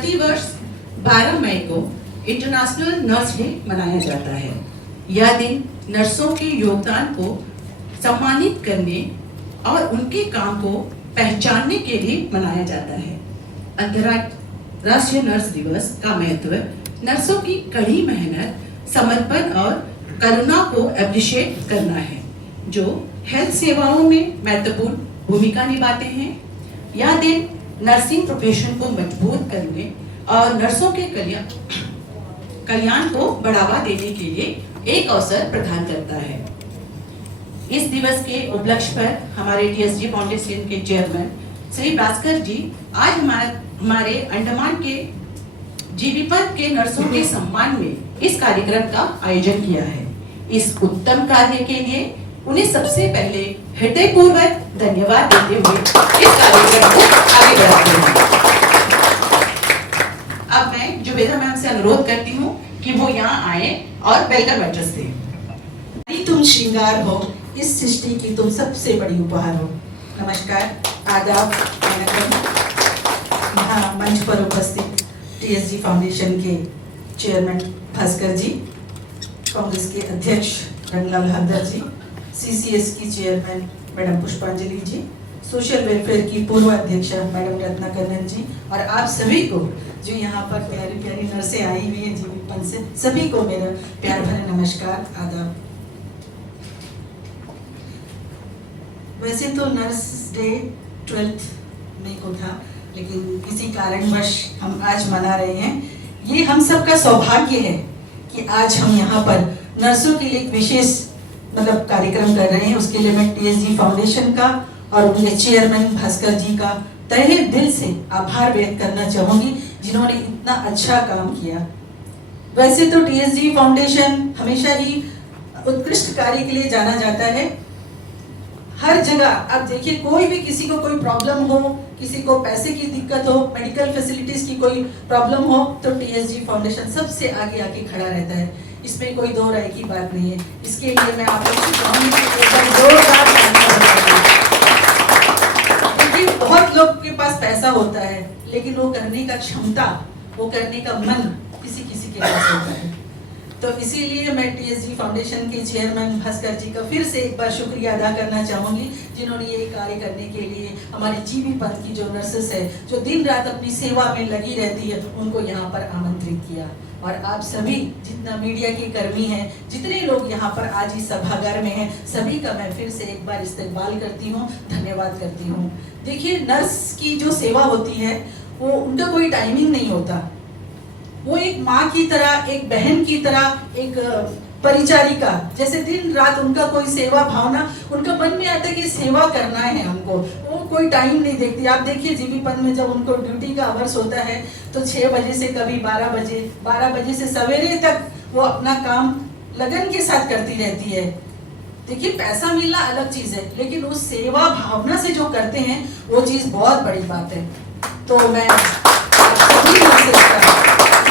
प्रतिवर्ष 12 मई को international nurse day मनाया जाता है। यह दिन नर्सों के योगदान को सम्मानित करने और उनके काम को पहचानने के लिए मनाया जाता है। अंतर्राष्ट्रीय नर्स दिवस का महत्व नर्सों की कड़ी मेहनत, समर्पण और करुणा को अप्रिशिएट करना है, जो हेल्थ सेवाओं में महत्वपूर्ण भूमिका निभाते हैं। यह दिन नर्सिंग प्रोफेशन को मजबूत करने और नर्सों के कल्याण को बढ़ावा देने के लिए एक अवसर प्रदान करता है। इस दिवस के उपलक्ष्य पर हमारे टीएसजी फाउंडेशन के चेयरमैन श्री भास्कर जी आज हमारे अंडमान के जीबीपंत के नर्सों के सम्मान में इस कार्यक्रम का आयोजन किया है। इस उत्तम कार्य के लिए उन्हें सबसे पहले हृदयपूर्वक धन्यवाद देते हुए इस कार्यक्रम को आगे बढ़ाते हैं। अब मैं जुबेदा मैम से अनुरोध करती हूँ कि वो यहाँ आए और वेलकम एड्रेस दें। तुम श्रृंगार हो, इस सृष्टि की तुम सबसे बड़ी उपहार हो। नमस्कार, आदाब, यहाँ मंच पर उपस्थित टीएसजी फाउंडेशन के चेयरमैन भास्कर जी, कांग्रेस के अध्यक्ष रंगलाल हरदर जी, सीसीएस की चेयरमैन मैडम पुष्पांजलि जी, सोशल वेलफेयर की पूर्व अध्यक्षा मैडम रत्ना कन्नन जी, और आप सभी को जो यहाँ पर प्यारी प्यारी नर्सें आई हुई हैं जीबीपंत से, सभी को मेरा प्यार भरा नमस्कार, आदाब। वैसे तो नर्स डे 12 मई को था, लेकिन किसी कारणवश हम आज मना रहे हैं। ये हम सबका सौभाग्य है कि आज हम यहाँ पर नर्सों के लिए एक विशेष कार्यक्रम कर रहे हैं। उसके लिए मैं टीएसजी फाउंडेशन का और उनके चेयरमैन भास्कर जी का तहे दिल से आभार व्यक्त करना चाहूंगी, जिन्होंने इतना अच्छा काम किया। वैसे तो टीएसजी फाउंडेशन हमेशा ही उत्कृष्ट कार्य के लिए जाना जाता है। हर जगह आप देखिए, कोई भी किसी को कोई प्रॉब्लम हो, किसी को पैसे की दिक्कत हो, मेडिकल फैसिलिटीज की कोई प्रॉब्लम हो, तो टीएसजी फाउंडेशन सबसे आगे आके खड़ा रहता है। इसमें कोई दो राय की बात नहीं है। इसके लिए मैं आप लोगों से चाहूंगी कि बहुत लोग के पास पैसा होता है, लेकिन वो करने का क्षमता, वो करने का मन किसी किसी के पास होता है। तो इसीलिए मैं टीएसजी फाउंडेशन के चेयरमैन भास्कर जी का फिर से एक बार शुक्रिया अदा करना चाहूंगी, जिन्होंने ये कार्य करने के लिए हमारे जीबीपंत की जो नर्सेस है, जो दिन रात अपनी सेवा में लगी रहती है, उनको यहाँ पर आमंत्रित किया। और आप सभी जितना मीडिया के कर्मी हैं, जितने लोग यहाँ पर आज इस सभागार में हैं, सभी का मैं फिर से एक बार इस्तेमाल करती हूँ, धन्यवाद करती हूँ। देखिए, नर्स की जो सेवा होती है, वो उनका कोई टाइमिंग नहीं होता। वो एक माँ की तरह, एक बहन की तरह, एक परिचारिका जैसे दिन रात उनका कोई सेवा भावना उनका मन में आता है कि सेवा करना है हमको। वो कोई टाइम नहीं देखती। आप देखिए, जीबीपंत में जब उनको ड्यूटी का आवर्स होता है तो 6 बजे से कभी 12 बजे से सवेरे तक वो अपना काम लगन के साथ करती रहती है। देखिए, पैसा मिलना अलग चीज है, लेकिन उस सेवा भावना से जो करते हैं वो चीज बहुत बड़ी बात है। तो मैं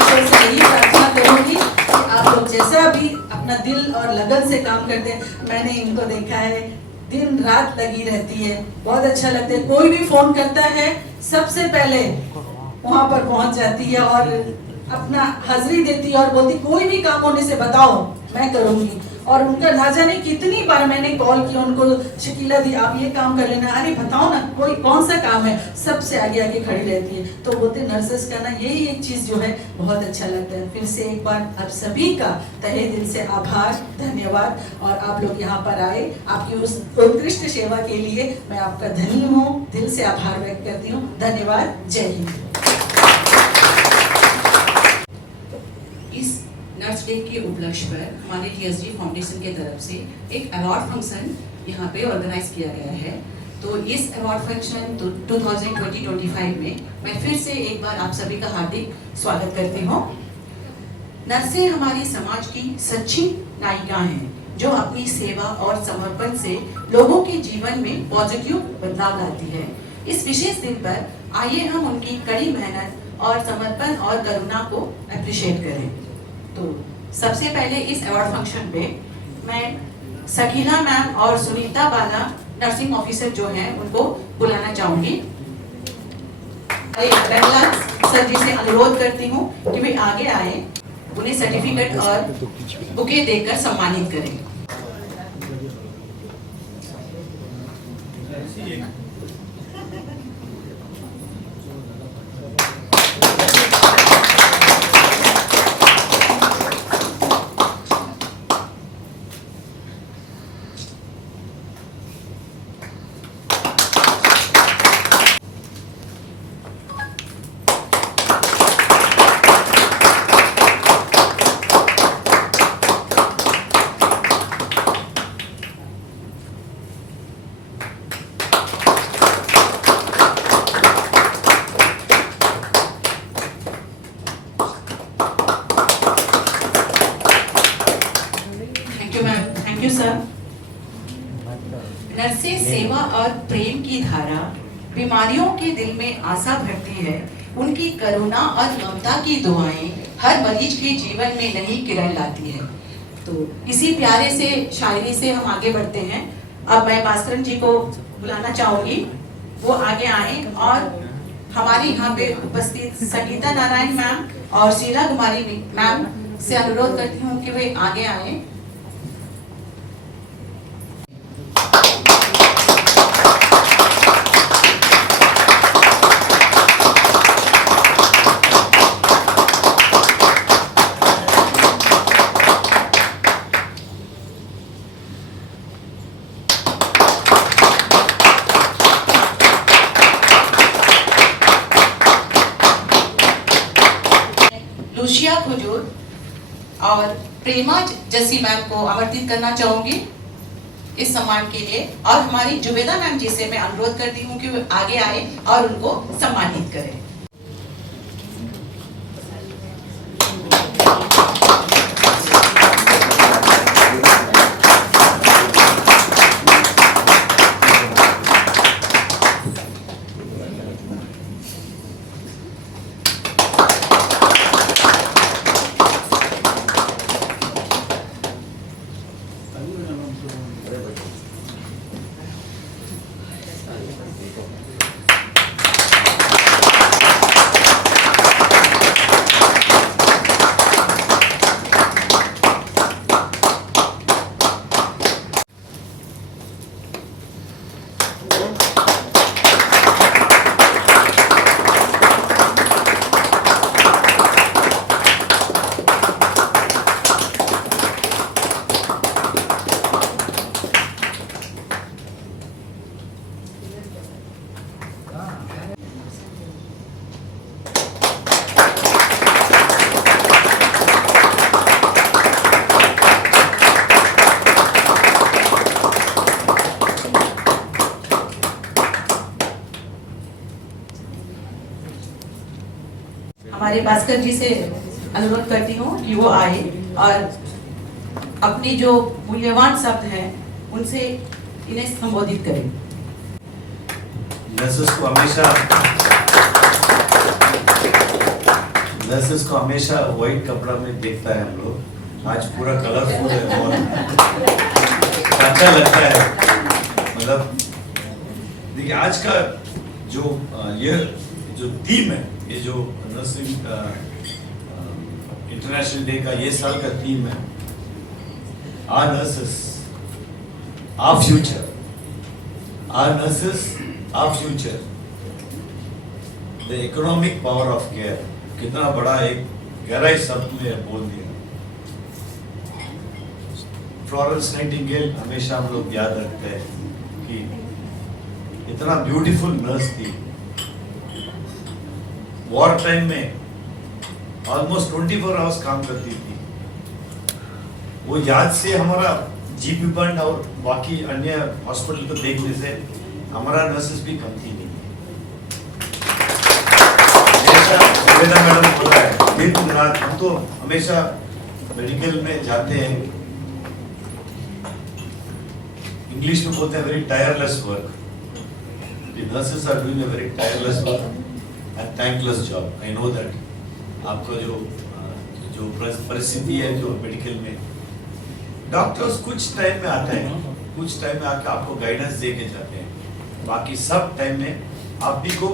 से यही प्रार्थना करूंगी कि आप लोग जैसा भी अपना दिल और लगन से काम करते हैं, मैंने इनको देखा है दिन रात लगी रहती है, बहुत अच्छा लगता है। कोई भी फोन करता है, सबसे पहले वहां पर पहुंच जाती है और अपना हाजिरी देती है और बोलती कोई भी काम होने से बताओ, मैं करूंगी। और उनका ना जाने कितनी बार मैंने कॉल किया उनको, शकीला दी आप ये काम कर लेना, अरे बताओ ना कोई कौन सा काम है, सबसे आगे आगे खड़ी रहती है। तो बोलते नर्सेस का ना यही एक चीज जो है बहुत अच्छा लगता है। फिर से एक बार आप सभी का तहे दिल से आभार, धन्यवाद। और आप लोग यहाँ पर आए, आपकी उस उत्कृष्ट सेवा के लिए मैं आपका धनी हूँ, दिल से आभार व्यक्त करती हूँ। धन्यवाद, जय हिंद। नर्स डे के उपलक्ष्य पर हमारे टीएसजी फाउंडेशन के तरफ से एक अवार्ड फंक्शन यहाँ पे ऑर्गेनाइज किया गया है। तो इस अवार्ड फंक्शन 2020-25 में मैं फिर से एक बार आप सभी का हार्दिक स्वागत करती हूँ। नर्सें हमारी समाज की सच्ची नायिका हैं, जो अपनी सेवा और समर्पण से लोगों के जीवन में पॉजिटिव बदलाव लाती है। इस विशेष दिन पर आइए हम उनकी कड़ी मेहनत और समर्पण और करुणा को अप्रिशिएट करें। तो सबसे पहले इस अवार्ड फंक्शन पे मैं सकीना मैम और सुनीता बाला नर्सिंग ऑफिसर जो हैं उनको बुलाना चाहूंगी। सर जी से अनुरोध करती हूँ कि वे आगे आए, उन्हें सर्टिफिकेट और बुके देकर सम्मानित करें। Thank you sir. नर्सें सेवा और प्रेम की धारा बीमारियों के दिल में आशा भरती है। उनकी करुणा और ममता की दुआएं हर मरीज के जीवन में नई किरण लाती है। तो इसी प्यारे से शायरी से हम आगे बढ़ते हैं। अब मैं भास्करन जी को बुलाना चाहूंगी, वो आगे आए और हमारी यहाँ पे उपस्थित संगीता नारायण मैम और शीला कुमारी मैम से अनुरोध करती हूँ कि वे आगे आए। लुशिया खुजूर और प्रेमा जसी मैम को आमंत्रित करना चाहूंगी इस सम्मान के लिए, और हमारी जुबेदा मैम जी से मैं अनुरोध करती हूँ कि वे आगे आए और उनको सम्मानित करें। हमारे भास्कर जी से अनुरोध करती हूँ कि वो आए और अपनी जो मूल्यवान शब्द हैं उनसे इन्हें संबोधित करें। नर्सेस को हमेशा व्हाइट कपड़ा में देखता है हम लोग, आज पूरा कलरफुल है और अच्छा लगता है। मतलब देखिए आज का जो ये जो थीम है, ये जो नर्सिंग इंटरनेशनल डे का ये साल का थीम है, our nurses our future, our nurses our future, the economic power of care. कितना बड़ा एक गहराई शब्द में बोल दिया। फ्लोरेंस नाइटिंगेल हमेशा हम लोग याद रखते हैं कि इतना ब्यूटीफुल नर्स थी। वॉर टाइम में ऑलमोस्ट 24 आवर्स काम करती थी। वो याद से हमारा जीपी बंड और बाकी अन्य हॉस्पिटल को देखने से हमारा नर्सेस भी कम थी नहीं। मैडम बोला है दिन रात हम तो हमेशा मेडिकल में जाते हैं, इंग्लिश में बोलते हैं very tireless work. The nurses are doing a very tireless work and thankless job. I know that. आपका जो परिस्थिति है जो मेडिकल में, डॉक्टर्स कुछ टाइम में आते हैं, कुछ टाइम में आके आपको गाइडेंस दे के जाते हैं, बाकी सब टाइम में आप भी को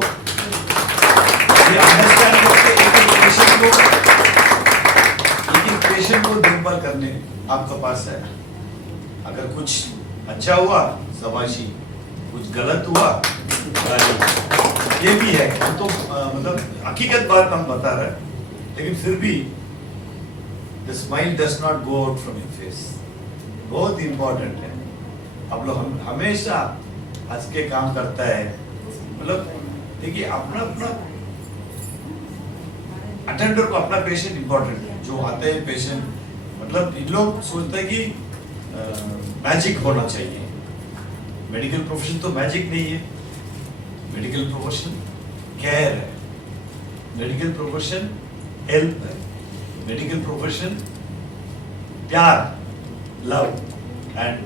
ये अंडरस्टैंड करके एक पेशेंट को देखभाल करने आपके पास है। अगर कुछ अच्छा हुआ शाबाशी, कुछ गलत हुआ गाली, ये भी है। हम तो मतलब हकीकत बात हम बता रहे हैं, लेकिन फिर भी the smile does not go out from your face, बहुत इम्पोर्टेंट है। अब लोग हम हमेशा हंस के काम करता है, मतलब देखिए अपना अपना अटेंडर को अपना पेशेंट इम्पोर्टेंट है। जो आते हैं पेशेंट, मतलब इन लोग सोचते हैं कि मैजिक होना चाहिए। मेडिकल प्रोफेशन तो मैजिक नहीं है। मेडिकल प्रोफेशन केयर है, मेडिकल प्रोफेशन हेल्प है, मेडिकल प्रोफेशन प्यार, love, and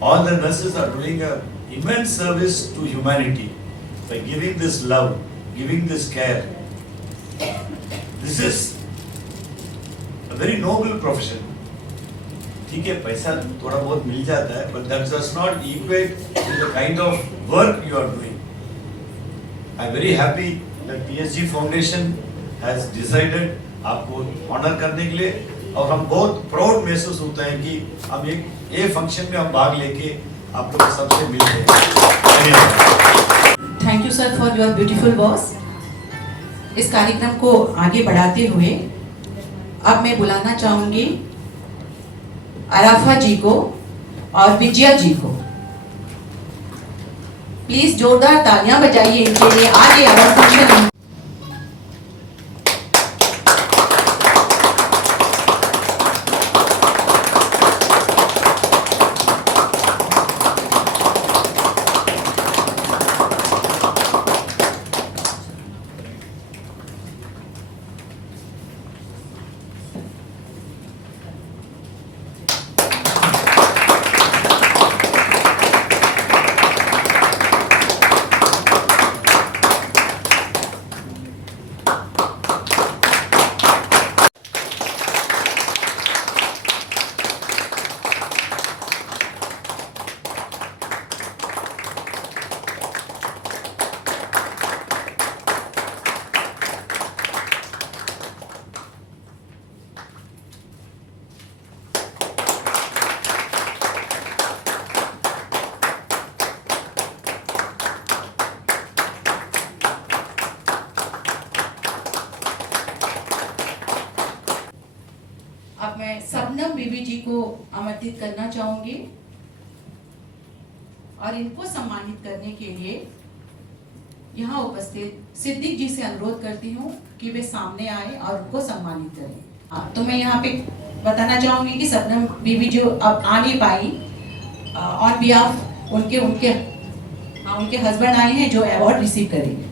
all the nurses are doing a immense service to humanity by giving this love, giving this care. This is a very noble profession. ठीक है, पैसा थोड़ा बहुत मिल जाता है, but that does not equate to the kind of work you are doing. I am very happy that PSG Foundation has decided आपको honour करने के लिए, और हम बहुत प्राउड महसूस होता है कि हम ये फंक्शन में हम भाग लेके आप लोग सबसे मिलते हैं। Thank you sir for your beautiful words. इस कार्यक्रम को आगे बढ़ाते हुए अब मैं बुलाना चाहूंगी अराफा जी को और विजया जी को। प्लीज जोरदार तालियां बजाइए इनके लिए। आगे अवर फंक्शन अब मैं सबनम बीबी जी को आमंत्रित करना चाहूंगी और इनको सम्मानित करने के लिए यहाँ उपस्थित सिद्दीक जी से अनुरोध करती हूँ कि वे सामने आए और उनको सम्मानित करें। तो मैं यहाँ पे बताना चाहूंगी कि सबनम बीबी जो अब आ नहीं पाई, ऑन बिहाफ उनके हस्बैंड आए हैं जो अवार्ड रिसीव करेंगे।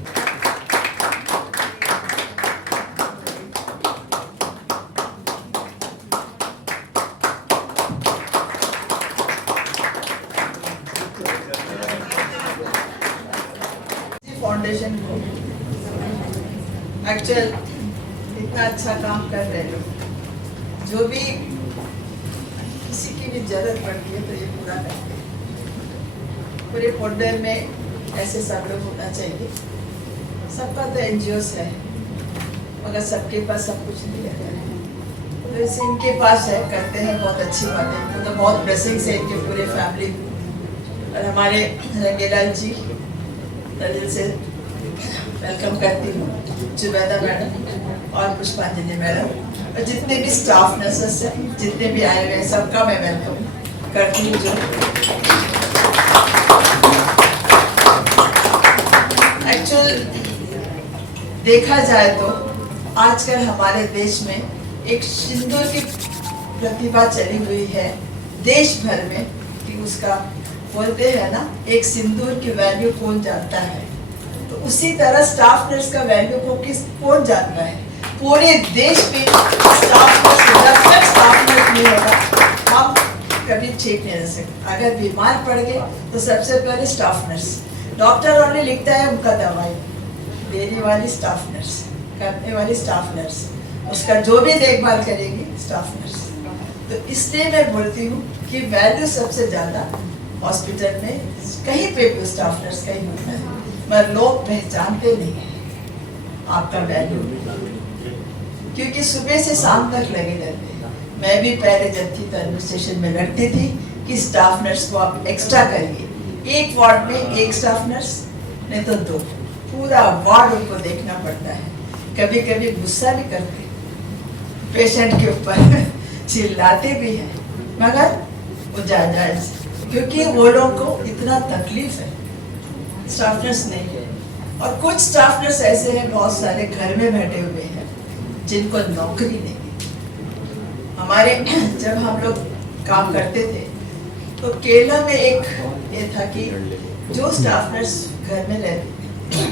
फाउंडेशन को एक्चुअल इतना अच्छा काम कर रहे लोग, जो भी किसी की भी जरूरत पड़ती है तो ये पूरा करते हैं। पूरे फोल्डर में ऐसे सब लोग होना चाहिए। सबका तो एनजीओस है मगर सबके पास सब कुछ नहीं रहता है, तो इसे इनके पास है, करते हैं, बहुत अच्छी बात है। तो बहुत ब्लेसिंग्स है इनके पूरे फैमिली को। और हमारे रंगेलाल जी दिल से वेलकम करती हूँ, जुबैदा मैडम और पुष्पांजलि मैडम, और जितने भी स्टाफ नर्सेस हैं, जितने भी आए हुए हैं, सबका मैं वेलकम करती हूँ। जो एक्चुअल देखा जाए तो आजकल हमारे देश में एक सिंदूर की प्रतिभा चली हुई है देश भर में, कि उसका बोलते हैं ना, एक सिंदूर की वैल्यू कौन जानता है, तो उसी तरह स्टाफ नर्स का वैल्यू को कौन जानता है। पूरे देश में स्टाफ नर्स, जब तक स्टाफ नर्स नहीं होगा हम कभी ठीक नहीं रह सकते। अगर बीमार पड़ गए तो सबसे पहले स्टाफ नर्स, डॉक्टर उन्हें लिखता है उनका दवाई, देने वाली स्टाफ नर्स, करने वाली स्टाफ नर्स, उसका जो भी देखभाल करेगी स्टाफ नर्स। तो इसलिए मैं बोलती हूँ कि वैल्यू सबसे ज़्यादा हॉस्पिटल में कहीं पे भी स्टाफ नर्स का ही होता है, मगर लोग पहचानते नहीं हैं। आपका वैल्यू, क्योंकि सुबह से शाम तक लगे रहते हैं। मैं भी पहले जब थी तो एडमिनिस्ट्रेशन में लड़ती थी कि स्टाफ नर्स को आप एक्स्ट्रा करिए, एक वार्ड में एक स्टाफ नर्स, नहीं तो 2, पूरा वार्ड उनको देखना पड़ता है। कभी कभी गुस्सा भी करते हैं पेशेंट के ऊपर चिल्लाते भी हैं, मगर वो जायज, क्योंकि वो लोग को इतना तकलीफ है, स्टाफ नर्स नहीं है। और कुछ स्टाफ नर्स ऐसे हैं, बहुत सारे घर में बैठे हुए हैं जिनको नौकरी नहीं है। हमारे जब हम लोग काम करते थे तो केरला में एक ये था कि जो स्टाफ नर्स घर में रहती थी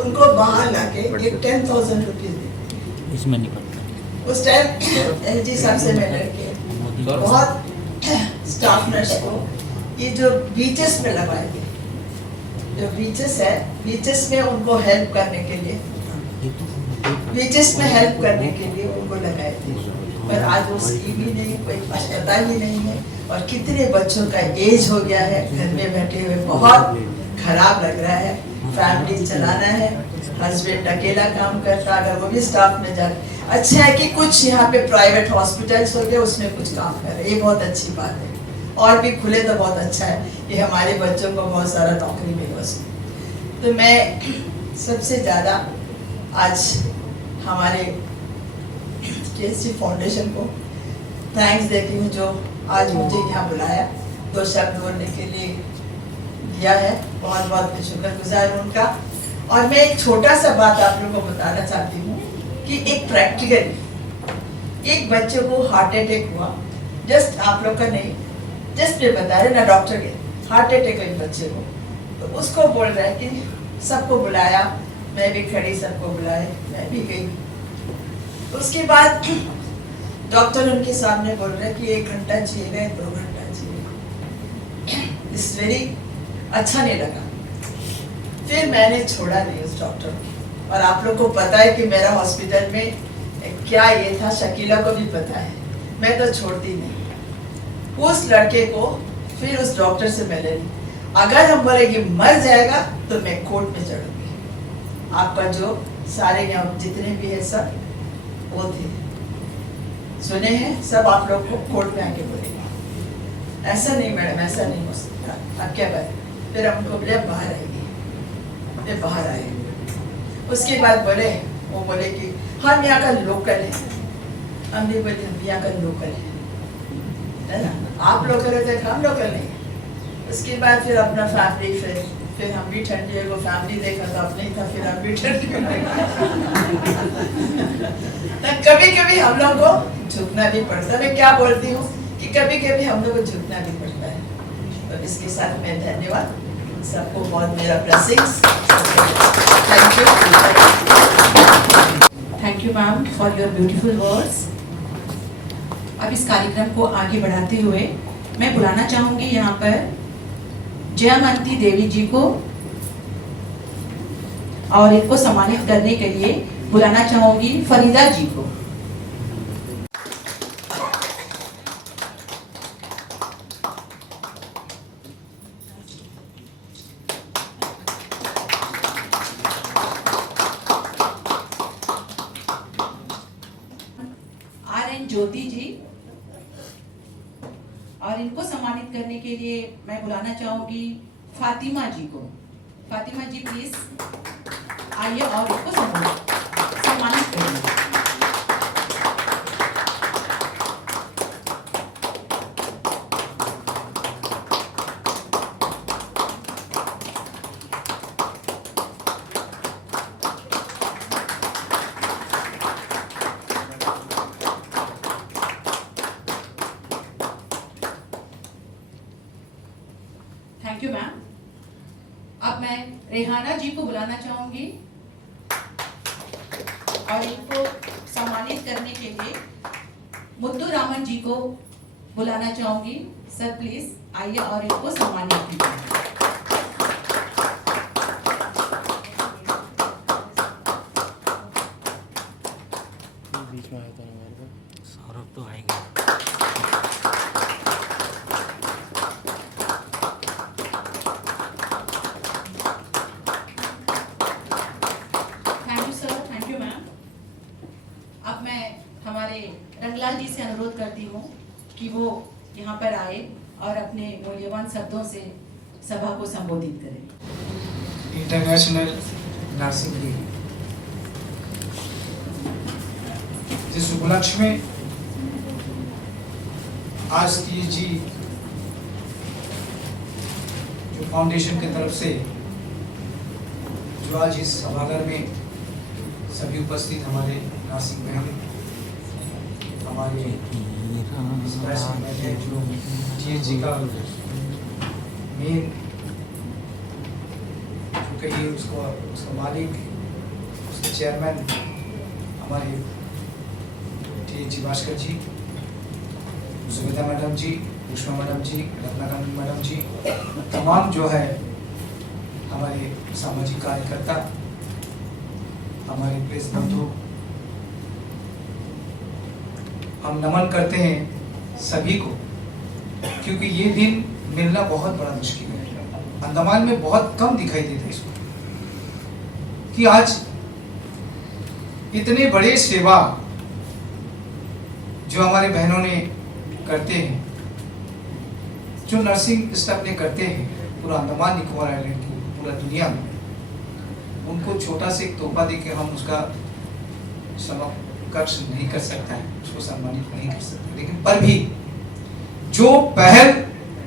उनको बाहर लाके एक 10,000 रुपीज देते। इसमें नहीं पड़ता। उस टाइम एलजी साहब से मैं लड़के बहुत स्टाफ नर्स को ये जो बीचेस में लगाए थे, जो बीचेस है, बीचेस में उनको हेल्प करने के लिए, बीचेस में हेल्प करने के लिए उनको लगाए थे। पर आज वो स्कीम ही नहीं, कोई पता ही नहीं है। और कितने बच्चों का एज हो गया है घर में बैठे हुए, बहुत खराब लग रहा है। फैमिली चलाना है, हस्बैंड अकेला काम करता, अगर वो भी स्टाफ में जा रहे। अच्छा है कि कुछ यहाँ पे प्राइवेट हॉस्पिटल्स हो गए, उसमें कुछ काम कर रहे, ये बहुत अच्छी बात है। और भी खुले तो बहुत अच्छा है कि हमारे बच्चों को बहुत सारा नौकरी मिले उसमें। तो मैं सबसे ज़्यादा आज हमारे केएसजी फाउंडेशन को थैंक्स देती हूँ, जो आज मुझे यहाँ बुलाया, 2 शब्द बोलने के लिए दिया है। बहुत बहुत शुक्रगुजार हूँ उनका। और मैं एक छोटा सा बात आप लोगों को बताना चाहती हूँ कि एक प्रैक्टिकली एक बच्चे को हार्ट अटैक हुआ, जस्ट आप लोग का नहीं, जस्ट ये बता रहे ना डॉक्टर के, हार्ट अटैक एक बच्चे को, तो उसको बोल रहा है कि सबको बुलाया, मैं भी खड़ी, सबको बुलाए, मैं भी गई। उसके बाद डॉक्टर उनके सामने बोल रहे कि 1 घंटा चाहिए, 2 घंटा चाहिए। इस वेरी अच्छा नहीं लगा। फिर मैंने छोड़ा नहीं उस डॉक्टर को। और आप लोग को पता है कि मेरा हॉस्पिटल में क्या ये था, शकीला को भी पता है, मैं तो छोड़ती नहीं। उस लड़के को फिर उस डॉक्टर से मिले नहीं। अगर हम बोले कि मर जाएगा तो मैं कोर्ट में चढ़ूंगी। आपका जो सारे यहाँ जितने भी है सब वो थे, सुने हैं सब, आप लोग को कोर्ट में आके बोलेंगे ऐसा नहीं मैडम, ऐसा नहीं हो सकता, अब क्या करें। फिर हमको बोले बाहर आएगी, फिर बाहर आए। उसके बाद बोले, वो बोले कि हम यहाँ का लोकल है। हम भी बोले हम यहाँ का लोकल है ना, आप लोकल है तो हम लोकल नहीं। उसके बाद फिर अपना फैमिली, फिर हम भी ठंडी को फैमिली देखा तो अपने ही था, फिर हम भी ठंडी तो कभी कभी हम लोग को झुकना भी पड़ता है। मैं क्या बोलती हूँ कि कभी कभी हम लोग को झुकना भी पड़ता है। तो इसके साथ मैं धन्यवाद सबको, बहुत मेरा blessings, thank you. Thank you ma'am for your beautiful words. अब इस कार्यक्रम को आगे बढ़ाते हुए मैं बुलाना चाहूंगी यहाँ पर जयमंती देवी जी को, और इनको सम्मानित करने के लिए बुलाना चाहूंगी फरीदा जी को। RN ज्योति जी, और इनको सम्मानित करने के लिए मैं बुलाना चाहूंगी फातिमा जी को। फातिमा जी प्लीज आइए और इनको सम्मानित करिए। Thank you ma'am. अब मैं रेहाना जी को बुलाना चाहूंगी और इनको सम्मानित करने के लिए मुद्दू रामन जी को बुलाना चाहूंगी। सर प्लीज आइए और इनको सम्मानित कीजिए। बीच में आया था हमारे को, सौरभ तो आएगा। कि वो यहाँ पर आए और अपने मूल्यवान शब्दों से सभा को संबोधित करें। इंटरनेशनल नर्सिंग डे, जिस उपलक्ष्य में आज THG जो फाउंडेशन की तरफ से जो आज इस सभागार में सभी उपस्थित हमारे नर्सिंग बहन, हमारे जो THG का मेन जो कहिए उसका मालिक, उसके चेयरमैन हमारे THG भास्कर जी, सुविधा मैडम जी, उष्मा मैडम जी, रत्नाकांत मैडम जी, तमाम जो है हमारे सामाजिक कार्यकर्ता, हमारे प्रेस बंधु, हम नमन करते हैं सभी को, क्योंकि ये दिन मिलना बहुत बड़ा मुश्किल है। अंडमान में बहुत कम दिखाई देता इसको कि आज इतने बड़े सेवा जो हमारे बहनों ने करते हैं, जो नर्सिंग स्टाफ ने करते हैं पूरा अंडमान निकोबार आइलैंड की, पूरा दुनिया में, उनको छोटा से एक तोहफा देके हम उसका समकक्ष नहीं कर सकता है, उसको सम्मानित नहीं कर सकते, लेकिन पर भी जो पहल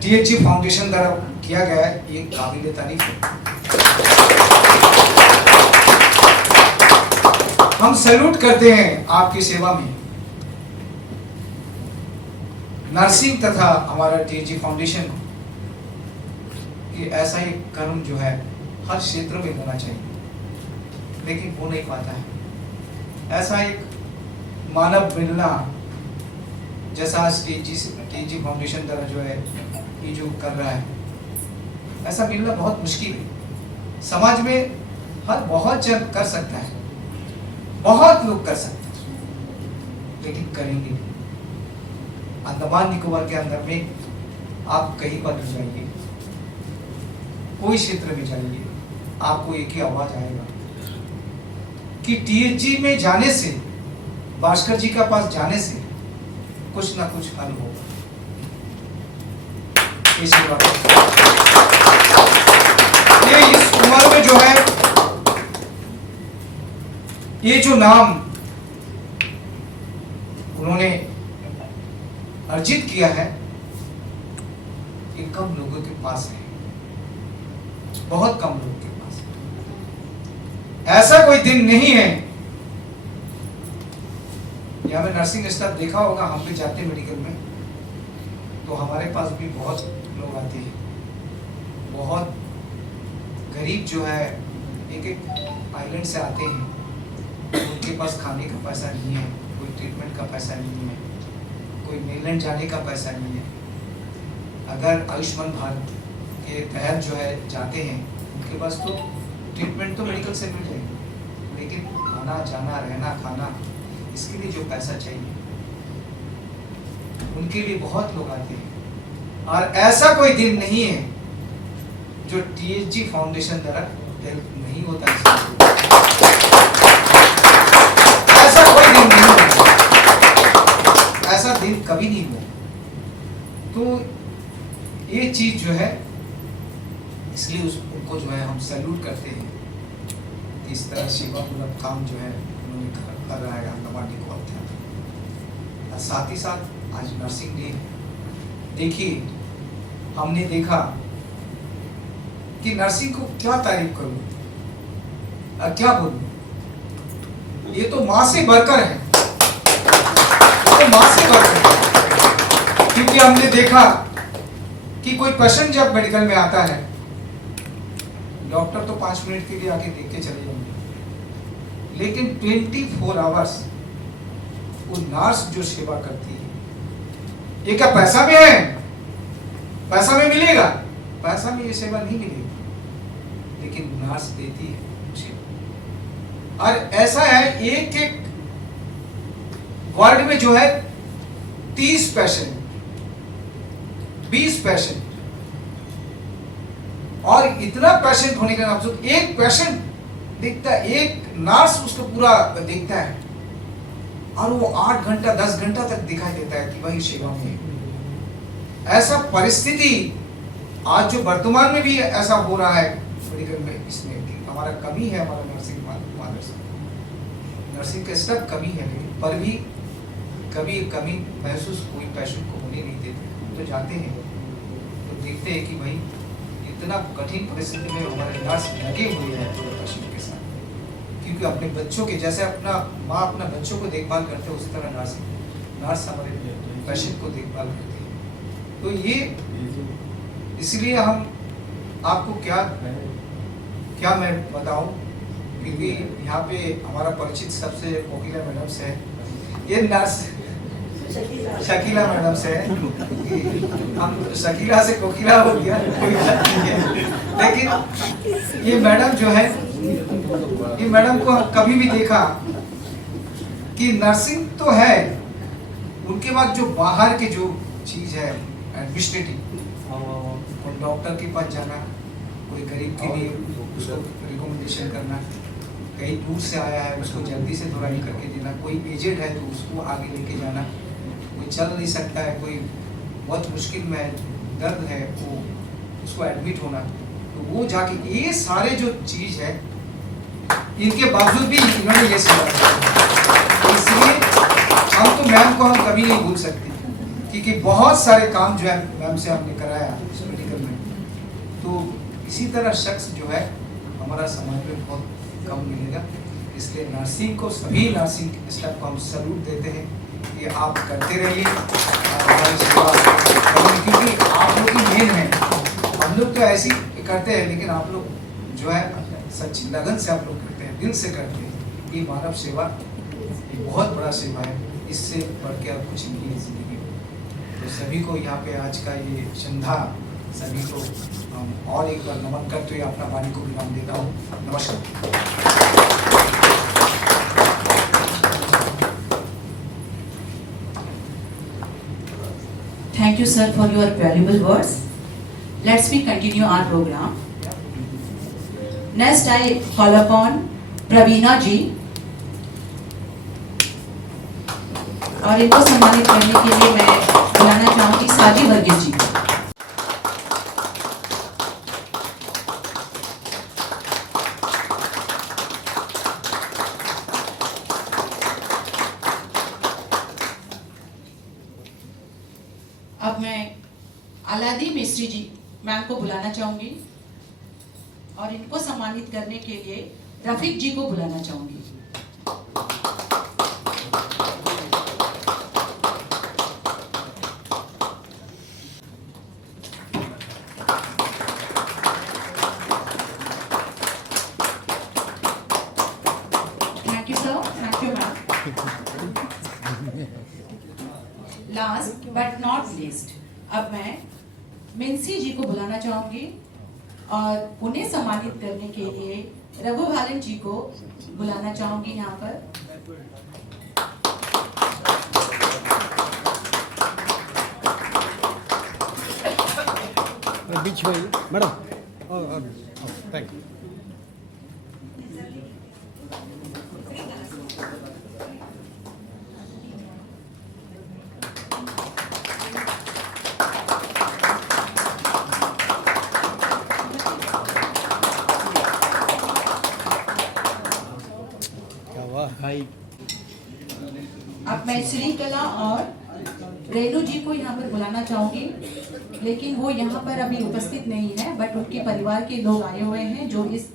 THG फाउंडेशन द्वारा किया गया है ये काबिल तारीफ है। हम सैल्यूट करते हैं आपकी सेवा में। नर्सिंग तथा हमारा THG फाउंडेशन को कि ऐसा ही कर्म जो है हर क्षेत्र में होना चाहिए, लेकिन हो नहीं पाता है। ऐसा एक मानव मिलना जैसा आज THG फाउंडेशन द्वारा जो है ये जो कर रहा है, ऐसा मिलना बहुत मुश्किल है। समाज में हर बहुत जन कर सकता है, बहुत लोग कर सकते हैं, लेकिन करेंगे नहीं। अंडमान निकोबार के अंदर में आप कहीं पर भी जाइए, कोई क्षेत्र में जाइए, आपको एक ही आवाज आएगा कि THG में जाने से, भास्कर जी के पास जाने से कुछ ना कुछ हल होगा। ये इस उम्र में जो है ये जो नाम उन्होंने अर्जित किया है, ये कम लोगों के पास है, बहुत कम लोगों के पास है। ऐसा कोई दिन नहीं है, यहाँ में नर्सिंग स्टाफ देखा होगा, हम भी जाते मेडिकल में तो हमारे पास भी बहुत लोग आते हैं, बहुत गरीब जो है एक एक आइलैंड से आते हैं, उनके पास खाने का पैसा नहीं है, कोई ट्रीटमेंट का पैसा नहीं है, कोई मेलैंड जाने का पैसा नहीं है। अगर आयुष्मान भारत के तहत जो है जाते हैं, उनके पास तो ट्रीटमेंट तो मेडिकल से मिल जाएगी, लेकिन आना जाना रहना खाना इसके लिए जो पैसा चाहिए, उनके लिए बहुत लोग आते हैं। और ऐसा कोई दिन नहीं है जो THG फाउंडेशन द्वारा हेल्प नहीं होता है। ऐसा कोई दिन नहीं होता, ऐसा दिन कभी नहीं हुआ। तो ये चीज जो है, इसलिए उनको जो है हम सैल्यूट करते हैं, इस तरह सेवामूलक काम जो है उन्होंने कर रहा है अंडमान निकोबार के अंदर। और साथ ही साथ आज नर्सिंग डे, देखिए हमने देखा कि नर्सिंग को क्या तारीफ करूं, क्या बोलूं, ये तो मां से बढ़कर है, तो मां से बढ़कर है। क्योंकि हमने देखा कि कोई पेशेंट जब मेडिकल में आता है, डॉक्टर तो 5 मिनट के लिए आके देख के चले जाएंगे, लेकिन 24 आवर्स वो नर्स जो सेवा करती है, ये क्या पैसा में है? पैसा में मिलेगा? पैसा में ये सेवा नहीं मिलेगी, लेकिन नर्स देती है सेवा। और ऐसा है, एक एक वार्ड में जो है 30 पेशेंट, 20 पेशेंट, और इतना पेशेंट होने के बावजूद एक पेशेंट देखता है, एक नर्स उसको पूरा देखता है, और वो 8 घंटा 10 घंटा तक दिखाई देता है कि वही सेवा में है। ऐसा परिस्थिति आज जो वर्तमान में भी ऐसा हो रहा है मेडिकल में, इसमें हमारा कमी है, हमारा नर्सिंग नर्सिंग का स्टाफ कमी है, लेकिन पर भी कभी कमी महसूस कोई पेशेंट को होने नहीं देते। हम तो जाते हैं तो देखते हैं कि भाई इतना कठिन परिस्थिति में हमारे नर्स लगे हुए हैं पेशेंट के साथ, क्योंकि अपने बच्चों के जैसे अपना माँ अपना बच्चों को देखभाल करते हैं उस तरह नर्स हमारे पेशेंट को देखभाल करते हैं। तो ये इसलिए हम आपको क्या मैं बताऊं, क्योंकि यहाँ पे हमारा परिचित सबसे कोकिला मैडम से है, ये नर्स शकीला मैडम से है। हम शकीला से कोकिला हो गया, कोई बात नहीं है। लेकिन ये मैडम जो है, ये मैडम को कभी भी देखा कि नर्सिंग तो है, उनके बाद जो बाहर के जो चीज है एडमिनिस्ट्रेटिव, और डॉक्टर के पास जाना, कोई गरीब के लिए उसको रिकमेंडेशन करना, कहीं दूर से आया है उसको जल्दी से दवाई करके देना, कोई एजेड है तो उसको आगे लेके जाना, कोई चल नहीं सकता है, कोई बहुत मुश्किल में है, दर्द है, वो उसको एडमिट होना, तो वो जाके ये सारे जो चीज़ है इनके बावजूद भी इन्होंने ये समझा। तो इसलिए हम तो मैम को हम कभी नहीं भूल सकते, क्योंकि बहुत सारे काम जो है मैम से हमने कराया इस मेडिकल में। तो इसी तरह शख्स जो है हमारा समाज में बहुत कम मिलेगा, इसलिए नर्सिंग को, सभी नर्सिंग स्टाफ को हम सैल्यूट देते हैं कि आप करते रहिए क्योंकि आप लोग ही मेन हैं। हम लोग तो ऐसे ही करते हैं, लेकिन आप लोग जो है सच्ची लगन से आप लोग करते हैं, दिल से करते हैं। ये मानव सेवा ये बहुत बड़ा सेवा है, इससे बढ़ के आप कुछ नहीं है जिंदगी में। तो सभी को यहाँ पे आज का ये संध्या, सभी को हम और एक बार नमन करते हुए अपना वाणी को विराम देता हूँ। नमस्कार। Thank you, sir, for your valuable words. Let's we continue our program. Next, I call upon प्रवीणा जी और इनको सम्मानित करने के लिए मैं बुलाना चाहूंगी साजी वर्गीस जी। अब मैं आलादी मिश्री जी मैम को बुलाना चाहूंगी और इनको सम्मानित करने के लिए रफीक जी को बुलाना चाहूंगी। Thank you sir, thank you ma'am. Last but not least, अब मैं मिन्सी जी को बुलाना चाहूंगी और उन्हें सम्मानित करने के लिए रघु भालन जी को बुलाना चाहूंगी यहाँ पर। बीच में मैडम, थैंक यू। अब मैं श्रीकला और रेणु जी को यहाँ पर बुलाना चाहूंगी, लेकिन वो यहाँ पर अभी उपस्थित नहीं है, बट उनके परिवार के लोग आए हुए हैं जो इस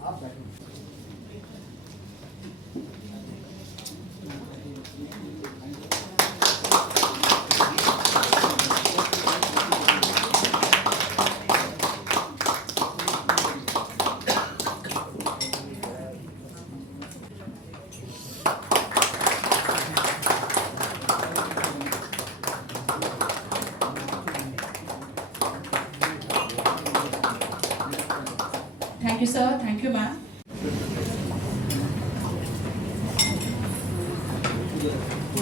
thank you sir, thank you ma'am.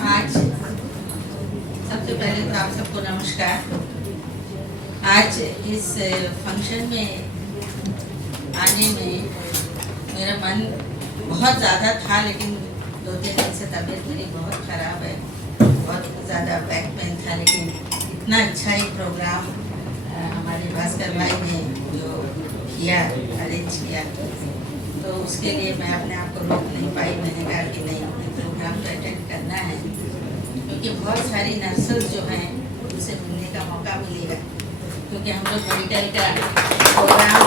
आज सबसे पहले तो आप सबको नमस्कार। आज इस फंक्शन में आने में मेरा मन बहुत ज़्यादा था, लेकिन 2-3 दिन से तबीयत मेरी बहुत ख़राब है, बहुत ज़्यादा बैक पेन था, लेकिन इतना अच्छा एक प्रोग्राम आज भास्कर भाई ने जो किया, अरेंज किया, तो उसके लिए मैं अपने आप को रोक नहीं पाई। मैंने कहा कि नहीं, प्रोग्राम तो अटेंड करना है, क्योंकि बहुत सारी नर्सेज जो हैं उनसे मिलने का मौका मिलेगा, क्योंकि हम लोग मेडिकल का प्रोग्राम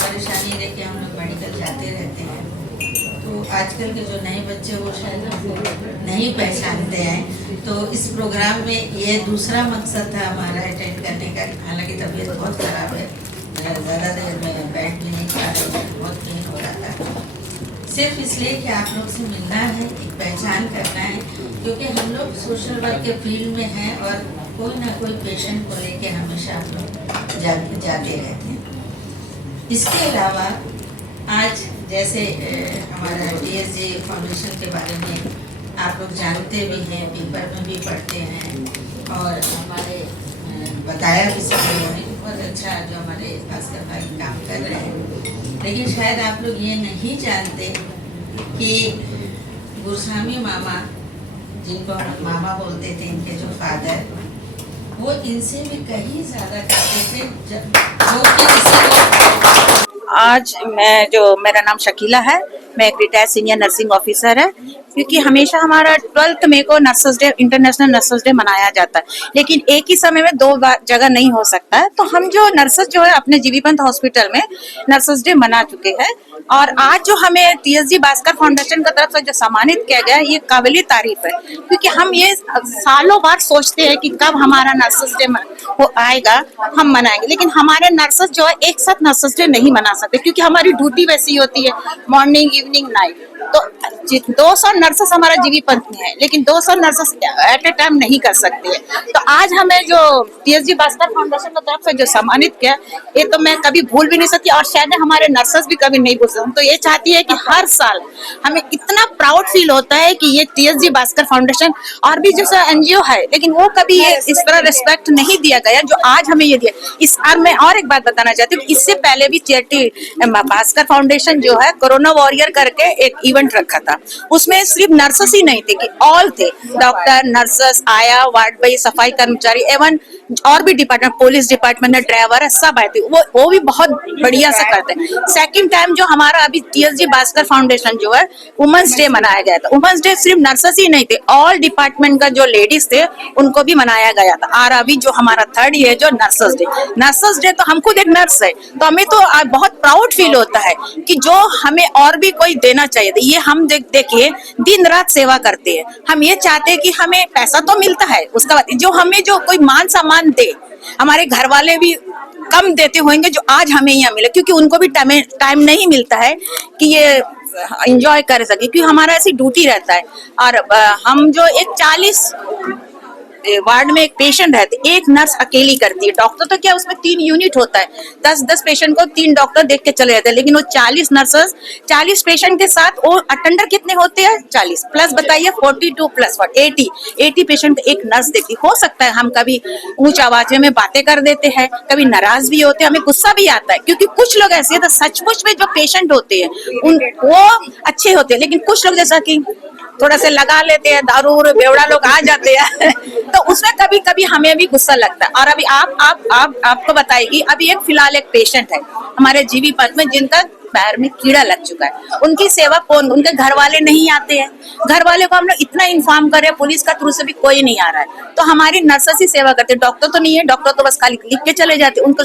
परेशानी लेके हम लोग मेडिकल जाते रहते हैं। तो आजकल के जो नए बच्चे वो शायद हमको नहीं पहचानते हैं। तो इस प्रोग्राम में ये दूसरा मकसद था हमारा अटेंड करने का। हालांकि तबीयत बहुत ख़राब है, मैं ज़्यादा देर में बैठ भी नहीं पा रही हूँ, बहुत पेन हो रहा था। सिर्फ इसलिए कि आप लोग से मिलना है, एक पहचान करना है, क्योंकि हम लोग सोशल वर्क के फील्ड में हैं और कोई ना कोई पेशेंट को लेके हमेशा हम लोग जाते रहते हैं। इसके अलावा आज जैसे हमारा TSG फाउंडेशन के बारे में आप लोग जानते भी हैं, पेपर में भी पढ़ते हैं और हमारे बताया भी सब लोगों ने, बहुत अच्छा जो हमारे भास्कर भाई काम कर रहे हैं। लेकिन शायद आप लोग ये नहीं जानते कि गुरस्वामी मामा, जिनको हम मामा बोलते थे, इनके जो फादर, वो इनसे भी कहीं ज़्यादा करते थे। जो कि आज मेरा नाम शकीला है, मैं एक रिटायर्ड सीनियर नर्सिंग ऑफिसर है। क्योंकि हमेशा हमारा 12 मई को nurses day, international nurses day मनाया जाता है, लेकिन एक ही समय में 2 जगह नहीं हो सकता है। तो हम जो नर्सेस जो है अपने जीबी पंत हॉस्पिटल में नर्सेस डे मना चुके हैं, और आज जो हमें TSG भास्कर फाउंडेशन की तरफ से जो सम्मानित किया गया, ये काबिल तारीफ है। क्योंकि हम ये सालों बाद सोचते हैं कि कब हमारा नर्सेस डे वो आएगा, हम मनाएंगे, लेकिन हमारे नर्सेस जो है एक साथ नर्सेस डे नहीं मना सकते, क्योंकि हमारी ड्यूटी वैसी होती है, मॉर्निंग, इवनिंग, नाइट। तो 200 नर्सेस हमारा जीबी पंत में है, लेकिन 200 नर्सेस एट ए टाइम नहीं कर सकते हैं। तो आज हमें जो TSG भास्कर फाउंडेशन की तरफ से जो सम्मानित किया, ये तो मैं कभी भूल भी नहीं सकती, और शायद हमारे नर्सेस भी कभी नहीं भूल सकते। तो ये चाहती है कि हर साल हमें इतना प्राउड फील होता है कि ये TSG भास्कर फाउंडेशन और भी जैसा NGO है, लेकिन वो कभी इस तरह रिस्पेक्ट नहीं दिया गया जो आज हमें ये दिया। इस और मैं और एक बात बताना चाहती हूँ, इससे पहले भी चैरिटी भास्कर फाउंडेशन जो है कोरोना वॉरियर करके एक इवेंट रखा था। उसमें सिर्फ नर्सेस ही नहीं थे, कि ऑल थे, डॉक्टर, नर्सेस, आया, वार्ड बॉय, सफाई कर्मचारी, एवं और भी डिपार्टमेंट, पुलिस डिपार्टमेंट में ड्राइवर है, सब आए थे। वो भी बहुत बढ़िया से करते हैं। सेकंड टाइम जो हमारा अभी TSG भास्कर फाउंडेशन जो है वुमेन्स डे मनाया गया था। वुमेन्स डे सिर्फ नर्सेस ही नहीं थे, ऑल डिपार्टमेंट का जो लेडीज थे उनको भी मनाया गया था। और अभी जो हमारा थर्ड ये जो नर्सेस डे तो हम खुद एक नर्स है, तो हमें तो बहुत प्राउड फील होता है कि जो हमें और भी कोई देना चाहिए। ये हम देखिए दिन रात सेवा करते हैं। हम ये चाहते हैं कि हमें पैसा तो मिलता है, उसका बाद जो हमें जो कोई मान सम्मान दे। हमारे घर वाले भी कम देते होंगे जो आज हमें यहाँ मिले, क्योंकि उनको भी टाइम नहीं मिलता है कि ये एंजॉय कर सके, क्योंकि हमारा ऐसी ड्यूटी रहता है। और हम जो एक 40 वार्ड में एक पेशेंट है, एक नर्स अकेली करती है। डॉक्टर तो क्या, उसमें 3 यूनिट होता है, 10-10 पेशेंट को 3 डॉक्टर देख के चले जाते हैं, लेकिन वो 40 नर्सेस 40 पेशेंट के साथ, वो अटेंडर कितने होते हैं, 40 प्लस बताइए 42 प्लस 80 पेशेंट एक नर्स देखती। हो सकता है हम कभी ऊंच आवाज में बातें कर देते हैं, कभी नाराज भी होते हैं, हमें गुस्सा भी आता है, क्योंकि कुछ लोग ऐसे हैं, तो सचमुच में जो पेशेंट होते हैं वो अच्छे होते हैं, लेकिन कुछ लोग जैसा कि थोड़ा सा लगा लेते हैं, दारू बेवड़ा लोग आ जाते हैं तो उसमें कभी कभी हमें भी गुस्सा लगता है। और अभी आपको बताएगी, अभी एक फिलहाल एक पेशेंट है हमारे जीबी पंत में जिनका पैर में कीड़ा लग चुका है। उनकी सेवा कौन, उनके घर वाले नहीं आते हैं। घर वाले को हम लोग इतना इन्फॉर्म कर रहे हैं, पुलिस का थ्रू से भी कोई नहीं आ रहा है, तो हमारी नर्सेस ही सेवा करते हैं। डॉक्टर तो नहीं है, डॉक्टर तो बस खाली लिख के चले जाते। उनको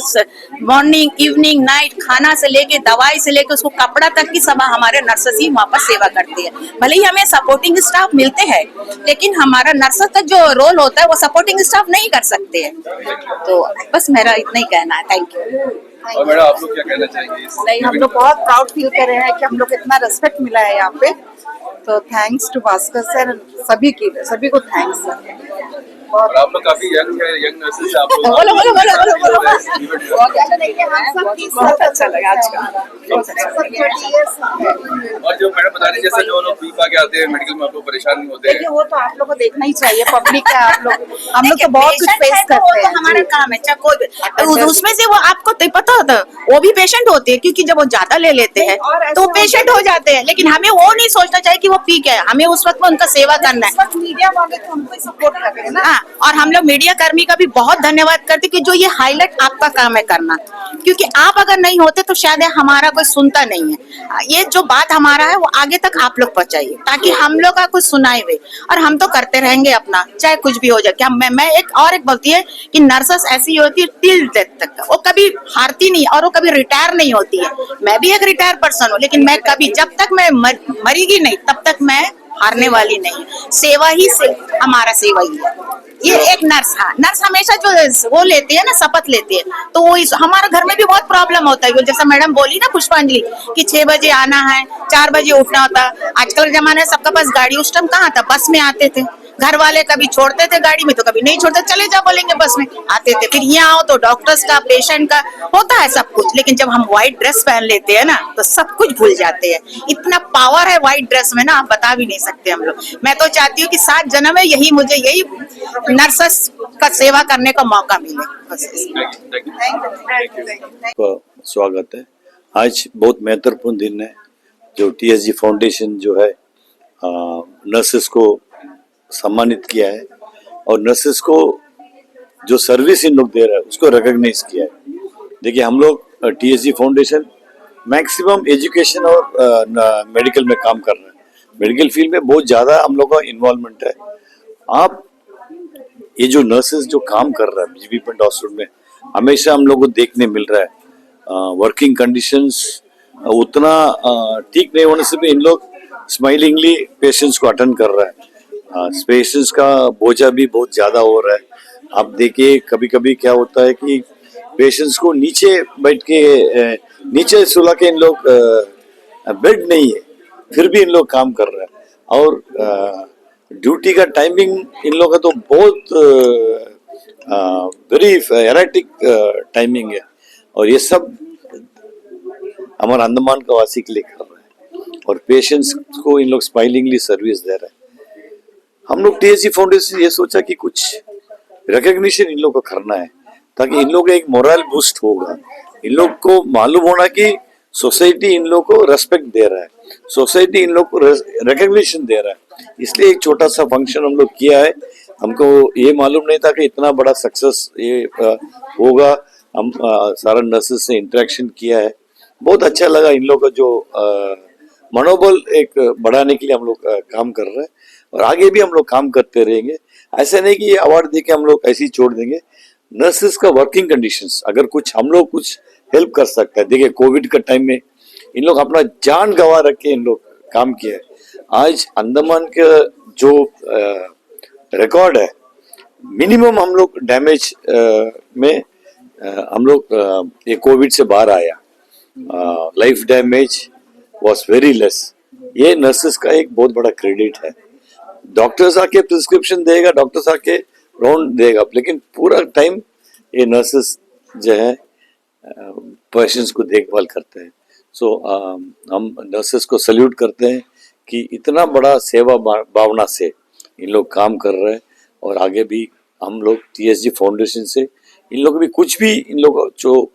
मॉर्निंग, इवनिंग, नाइट, खाना से लेके दवाई से लेके उसको कपड़ा तक की सब हमारे नर्सेस ही वहाँ पर सेवा करती है। भले ही हमें सपोर्टिंग स्टाफ मिलते हैं, लेकिन हमारा नर्सेस का जो रोल होता है वो सपोर्टिंग स्टाफ नहीं कर सकते हैं। तो बस मेरा इतना ही कहना है। Thank you. और मैडम आप लोग क्या कहना चाहेंगे? नहीं, हम लोग बहुत प्राउड फील कर रहे हैं कि हम लोग इतना रेस्पेक्ट मिला है यहाँ पे। तो थैंक्स टू भास्कर सर, सभी को थैंक्स सर। और आप लोग काफी यंग नर्सेस आप लोग। बोलो। बहुत अच्छा लगा आज का। और जो मैडम बता रही जैसे जो लोग बीपा के आते हैं मेडिकल में, आप लोग परेशान नहीं होते हैं? वो तो आप लोग को देखना ही चाहिए, पब्लिक है आप लोग, हम लोग तो बहुत कुछ फेस करते हैं। हमारा काम है, कोई उसमें से वो आपको तो पता होता है वो भी पेशेंट होते हैं, क्योंकि जब वो ज्यादा ले लेते हैं तो पेशेंट हो जाते हैं। लेकिन हमें वो नहीं सोचना चाहिए कि वो पी के, हमें उस वक्त में उनका सेवा करना है। मीडिया वाले तो हमको सपोर्ट कर रहे हैं ना, और हम लोग मीडिया कर्मी का भी बहुत धन्यवाद करते कि जो ये हाईलाइट आपका काम है करना, क्योंकि आप अगर नहीं होते तो शायद हमारा कोई सुनता नहीं है। ये जो बात हमारा है वो आगे तक आप लोग पहुंचाइए ताकि हम लोग का कुछ सुनाए हुए, और हम तो करते रहेंगे अपना, चाहे कुछ भी हो जाए। क्या मैं एक बोलती है कि नर्सेस ऐसी होती है टिल डेथ तक, वो कभी हारती नहीं और वो कभी रिटायर नहीं होती है। मैं भी एक रिटायर पर्सन हूँ, लेकिन मैं कभी, जब तक मैं मरीगी नहीं तब तक मैं हारने वाली नहीं। सेवा ही से हमारा सेवा ही है। ये एक नर्स, हाँ, नर्स हमेशा जो वो लेती है ना, शपथ लेती है, तो वो हमारे घर में भी बहुत प्रॉब्लम होता है। जैसा मैडम बोली ना पुष्पांजलि कि 6 बजे आना है, 4 बजे उठना होता। आजकल के जमाने में सबके पास गाड़ी, उस टाइम कहाँ था, बस में आते थे। घर वाले कभी छोड़ते थे गाड़ी में तो कभी नहीं छोड़ते, चले जाओ बोलेंगे बस में, आते थे। फिर यहाँ आओ तो डॉक्टर्स का, पेशेंट का होता है सब कुछ, लेकिन जब हम व्हाइट ड्रेस पहन लेते हैं ना तो सब कुछ भूल जाते हैं। इतना पावर है व्हाइट ड्रेस में ना, आप बता भी नहीं सकते हम लोग। मैं तो चाहती हूँ कि 7 जन्म में यही नर्सेस का सेवा करने का मौका मिले। स्वागत है। आज बहुत महत्वपूर्ण दिन है, जो TSG फाउंडेशन जो है नर्सेस को सम्मानित किया है और नर्सेस को जो सर्विस इन लोग दे रहा है उसको रिकॉग्नाइज किया है। देखिए, हम लोग TSG फाउंडेशन मैक्सिमम एजुकेशन और मेडिकल में काम कर रहे हैं। मेडिकल फील्ड में बहुत ज़्यादा हम लोग का इन्वॉल्वमेंट है। आप ये जो नर्सेस जो काम कर रहा है जीबी पंत हॉस्पिटल में, हमेशा हम लोग को देखने मिल रहा है वर्किंग कंडीशंस उतना ठीक नहीं होने से भी इन लोग स्माइलिंगली पेशेंट्स को अटेंड कर रहा है। पेशेंट्स का बोझा भी बहुत ज़्यादा हो रहा है। आप देखिए, कभी कभी क्या होता है कि पेशेंट्स को नीचे बैठ के नीचे सुला के इन लोग, बेड नहीं है फिर भी इन लोग काम कर रहे हैं। और ड्यूटी का टाइमिंग इन लोग का तो बहुत वेरी एराटिक टाइमिंग है, और ये सब हमारे अंडमान का वासी के लिए कर रहे हैं और पेशेंट्स को इन लोग स्माइलिंगली सर्विस दे रहे हैं। हम लोग TSG फाउंडेशन ये सोचा कि कुछ रिकॉग्निशन इन लोग को करना है ताकि इन लोग का एक मोरल बूस्ट होगा। इन लोग को मालूम होना कि सोसाइटी इन लोग को रेस्पेक्ट दे रहा है, सोसाइटी इन लोग को रिकॉग्निशन दे रहा है। इसलिए एक छोटा सा फंक्शन हम लोग किया है। हमको ये मालूम नहीं था कि इतना बड़ा सक्सेस ये होगा। हम सारा नर्सेस से इंटरेक्शन किया है, बहुत अच्छा लगा। इन लोग का जो मनोबल एक बढ़ाने के लिए हम लोग काम कर रहे हैं और आगे भी हम लोग काम करते रहेंगे। ऐसा नहीं कि ये अवार्ड देके हम लोग ऐसे ही छोड़ देंगे। नर्सेस का वर्किंग कंडीशंस अगर कुछ हम लोग कुछ हेल्प कर सकता है। देखिए, कोविड का टाइम में इन लोग अपना जान गंवा रख के इन लोग काम किया है। आज अंडमान का जो रिकॉर्ड है, मिनिमम हम लोग डैमेज में हम लोग ये कोविड से बाहर आया। Life damage was very less. ये नर्सेस का एक बहुत बड़ा क्रेडिट है। डॉक्टर्स आके प्रिस्क्रिप्शन देगा, डॉक्टर्स आके राउंड देगा, लेकिन पूरा टाइम ये नर्सेस जो है पेशेंट्स को देखभाल करते हैं। सो हम नर्सेस को सल्यूट करते हैं कि इतना बड़ा सेवा भावना से इन लोग काम कर रहे हैं और आगे भी हम लोग TSG फाउंडेशन से इन लोग भी कुछ भी इन लोग जो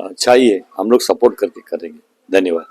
चाहिए हम लोग सपोर्ट करके करेंगे। धन्यवाद।